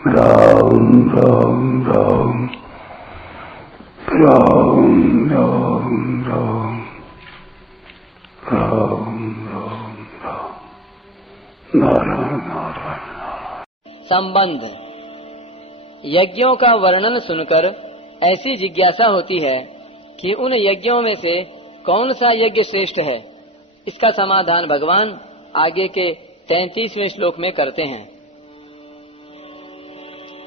राम राम राम राम राम राम राम राम राम नारायण नारायण। संबंध। यज्ञों का वर्णन सुनकर ऐसी जिज्ञासा होती है कि उन यज्ञों में से कौन सा यज्ञ श्रेष्ठ है। इसका समाधान भगवान आगे के 33वें श्लोक में करते हैं।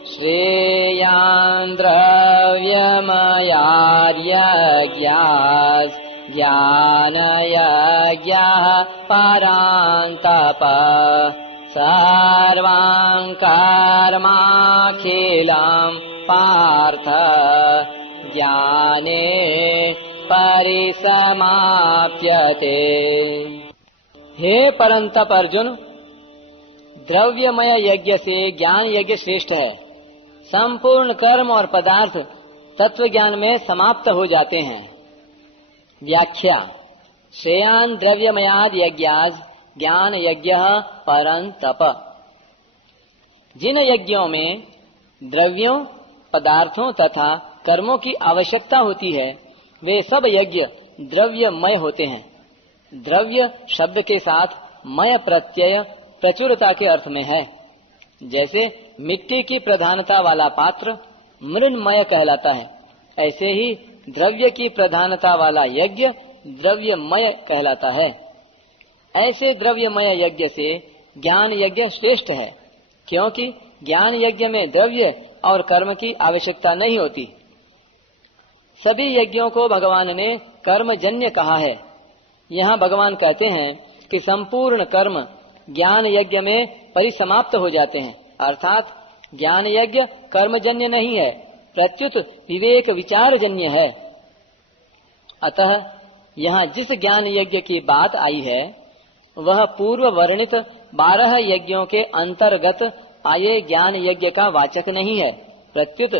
श्रेयान् द्रव्यमयार्यज्ञास् ज्ञानयज्ञः परान्तपः सर्वां कर्माखिलं पार्थ ज्ञाने परिसमाप्यते। हे परंतप अर्जुन, द्रव्यमय यज्ञ से ज्ञान यज्ञ श्रेष्ठ है। संपूर्ण कर्म और पदार्थ तत्व ज्ञान में समाप्त हो जाते हैं। व्याख्या। श्रेयान् द्रव्यमयाद यज्ञास् ज्ञान यज्ञ परंतप। जिन यज्ञों में द्रव्यों, पदार्थों तथा कर्मों की आवश्यकता होती है, वे सब यज्ञ द्रव्यमय होते हैं। द्रव्य शब्द के साथ मय प्रत्यय प्रचुरता के अर्थ में है। जैसे मिट्टी की प्रधानता वाला पात्र मृण्मय कहलाता है, ऐसे ही द्रव्य की प्रधानता वाला यज्ञ द्रव्यमय कहलाता है। ऐसे द्रव्यमय यज्ञ से ज्ञान यज्ञ श्रेष्ठ है, क्योंकि ज्ञान यज्ञ में द्रव्य और कर्म की आवश्यकता नहीं होती। सभी यज्ञों को भगवान ने कर्मजन्य कहा है। यहाँ भगवान कहते हैं कि संपूर्ण कर्म ज्ञान यज्ञ में परिसमाप्त हो जाते हैं, अर्थात ज्ञान यज्ञ कर्मजन्य नहीं है, प्रत्युत विवेक विचारजन्य है। अतः यहाँ जिस ज्ञान यज्ञ की बात आई है, वह पूर्व वर्णित 12 यज्ञों के अंतर्गत आये ज्ञान यज्ञ का वाचक नहीं है, प्रत्युत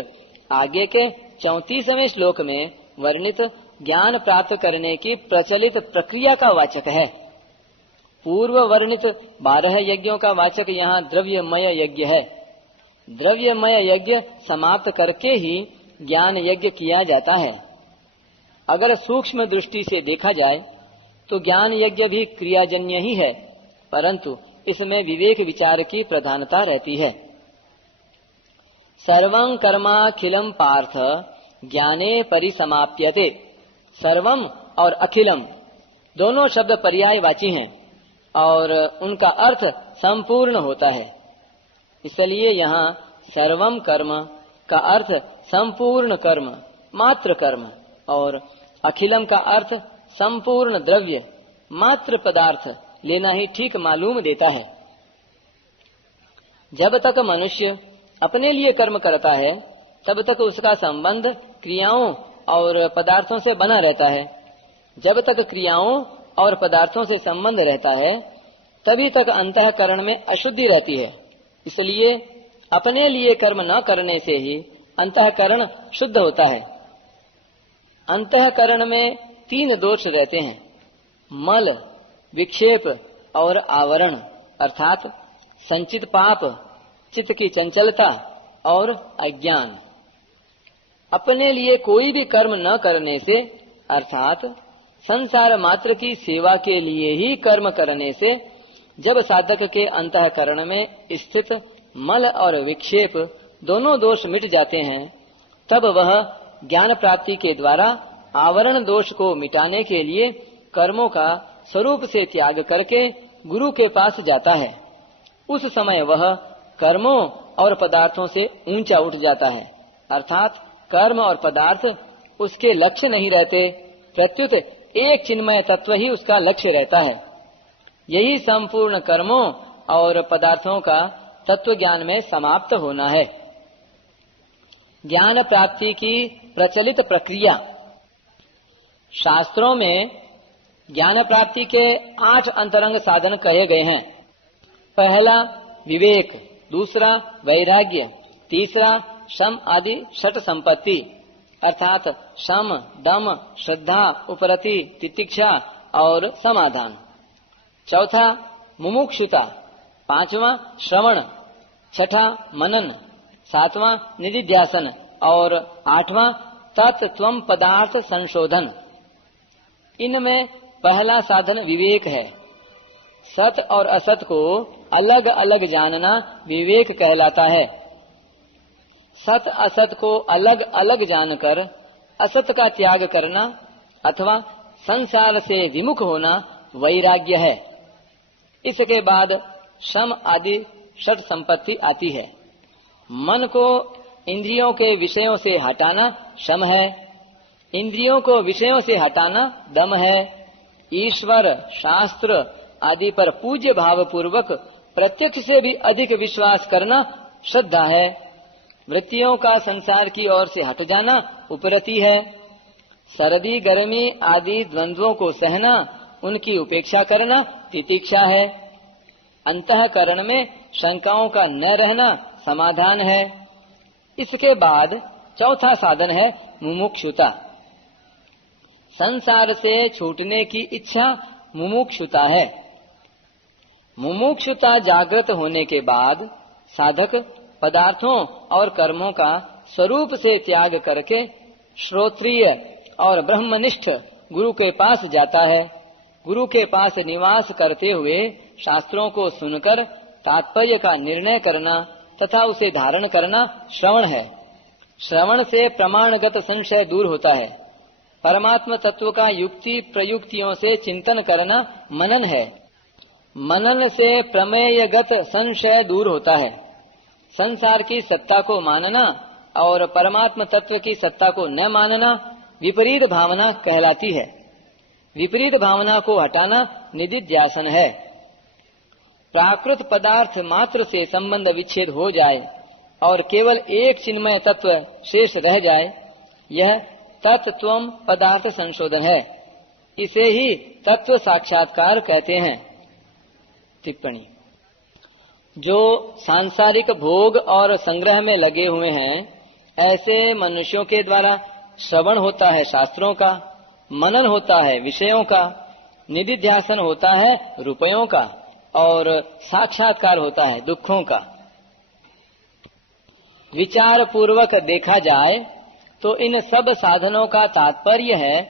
आगे के 34वें श्लोक में वर्णित ज्ञान प्राप्त करने की प्रचलित प्रक्रिया का वाचक है। पूर्व वर्णित 12 यज्ञों का वाचक यहाँ द्रव्यमय यज्ञ है। द्रव्यमय यज्ञ समाप्त करके ही ज्ञान यज्ञ किया जाता है। अगर सूक्ष्म दृष्टि से देखा जाए तो ज्ञान यज्ञ भी क्रियाजन्य ही है, परंतु इसमें विवेक विचार की प्रधानता रहती है। सर्वं कर्माखिलम पार्थ ज्ञाने परिसमाप्यते। सर्वम और अखिलम दोनों शब्द पर्यायवाची हैं और उनका अर्थ संपूर्ण होता है। इसलिए यहाँ सर्वम कर्म का अर्थ संपूर्ण कर्म, मात्र कर्म, और अखिलम का अर्थ संपूर्ण द्रव्य, मात्र पदार्थ लेना ही ठीक मालूम देता है। जब तक मनुष्य अपने लिए कर्म करता है, तब तक उसका संबंध क्रियाओं और पदार्थों से बना रहता है। जब तक क्रियाओं और पदार्थों से संबंध रहता है, तभी तक अंतःकरण में अशुद्धि रहती है। इसलिए अपने लिए कर्म न करने से ही अंतःकरण शुद्ध होता है। अंतःकरण में 3 दोष रहते हैं: मल, विक्षेप और आवरण, अर्थात संचित पाप, चित्त की चंचलता और अज्ञान। अपने लिए कोई भी कर्म न करने से, अर्थात संसार मात्र की सेवा के लिए ही कर्म करने से, जब साधक के अंतःकरण में स्थित मल और विक्षेप दोनों दोष मिट जाते हैं, तब वह ज्ञान प्राप्ति के द्वारा आवरण दोष को मिटाने के लिए कर्मों का स्वरूप से त्याग करके गुरु के पास जाता है। उस समय वह कर्मों और पदार्थों से ऊंचा उठ जाता है, अर्थात कर्म और पदार्थ उसके लक्ष्य नहीं रहते, प्रत्युत एक चिन्मय तत्व ही उसका लक्ष्य रहता है। यही संपूर्ण कर्मों और पदार्थों का तत्व ज्ञान में समाप्त होना है। ज्ञान प्राप्ति की प्रचलित प्रक्रिया। शास्त्रों में ज्ञान प्राप्ति के 8 अंतरंग साधन कहे गए हैं। पहला विवेक, दूसरा वैराग्य, तीसरा शम आदि 6 संपत्ति, अर्थात शम, दम, श्रद्धा, उपरति, तितिक्षा और समाधान। चौथा मुमुक्षुता, 5वां श्रवण, 6ठा मनन, सातवां निधिध्यासन और आठवां तत्त्वम पदार्थ संशोधन। इनमें पहला साधन विवेक है। सत और असत को अलग अलग जानना विवेक कहलाता है। सत असत को अलग अलग जानकर असत का त्याग करना अथवा संसार से विमुख होना वैराग्य है। इसके बाद शम आदि षट संपत्ति आती है। मन को इंद्रियों के विषयों से हटाना शम है, इंद्रियों को विषयों से हटाना दम है, ईश्वर शास्त्र आदि पर पूज्य भाव पूर्वक प्रत्यक्ष से भी अधिक विश्वास करना श्रद्धा है, वृत्तियों का संसार की ओर से हट जाना उपरति है, सर्दी गर्मी आदि द्वंद्वों को सहना उनकी उपेक्षा करना तितिक्षा है, अंतःकरण में शंकाओं का न रहना समाधान है। इसके बाद चौथा साधन है मुमुक्षुता। संसार से छूटने की इच्छा मुमुक्षुता है। मुमुक्षुता जागृत होने के बाद साधक पदार्थों और कर्मों का स्वरूप से त्याग करके श्रोत्रिय और ब्रह्मनिष्ठ गुरु के पास जाता है। गुरु के पास निवास करते हुए शास्त्रों को सुनकर तात्पर्य का निर्णय करना तथा उसे धारण करना श्रवण है। श्रवण से प्रमाणगत संशय दूर होता है। परमात्म तत्व का युक्ति प्रयुक्तियों से चिंतन करना मनन है। मनन से प्रमेयगत संशय दूर होता है। संसार की सत्ता को मानना और परमात्म तत्व की सत्ता को न मानना विपरीत भावना कहलाती है। विपरीत भावना को हटाना निधिध्यासन है। प्राकृत पदार्थ मात्र से संबंध विच्छेद हो जाए और केवल एक चिन्मय तत्व शेष रह जाए, यह तत्त्वम पदार्थ संशोधन है। इसे ही तत्व साक्षात्कार कहते हैं। टिप्पणी। जो सांसारिक भोग और संग्रह में लगे हुए हैं, ऐसे मनुष्यों के द्वारा श्रवण होता है शास्त्रों का, मनन होता है विषयों का, निधिध्यासन होता है रुपयों का और साक्षात्कार होता है दुखों का। विचार पूर्वक देखा जाए तो इन सब साधनों का तात्पर्य है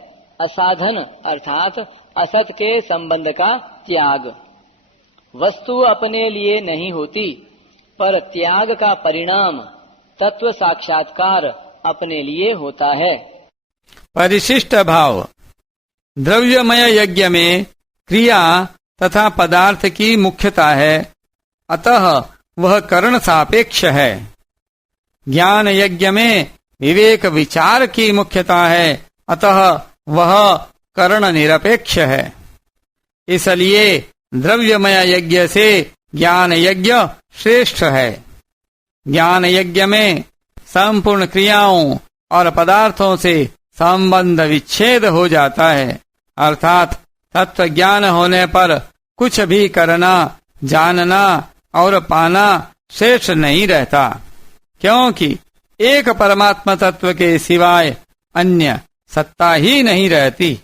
असाधन अर्थात असत के संबंध का त्याग। वस्तु अपने लिए नहीं होती, पर त्याग का परिणाम तत्व साक्षात्कार अपने लिए होता है। परिशिष्ट भाव। द्रव्यमय यज्ञ में क्रिया तथा पदार्थ की मुख्यता है, अतः वह करण सापेक्ष है। ज्ञान यज्ञ में विवेक विचार की मुख्यता है, अतः वह करण निरपेक्ष है। इसलिए द्रव्यमय यज्ञ से ज्ञान यज्ञ श्रेष्ठ है। ज्ञान यज्ञ में संपूर्ण क्रियाओं और पदार्थों से संबंध विच्छेद हो जाता है, अर्थात तत्व ज्ञान होने पर कुछ भी करना, जानना और पाना शेष नहीं रहता, क्योंकि एक परमात्मा तत्व के सिवाय अन्य सत्ता ही नहीं रहती।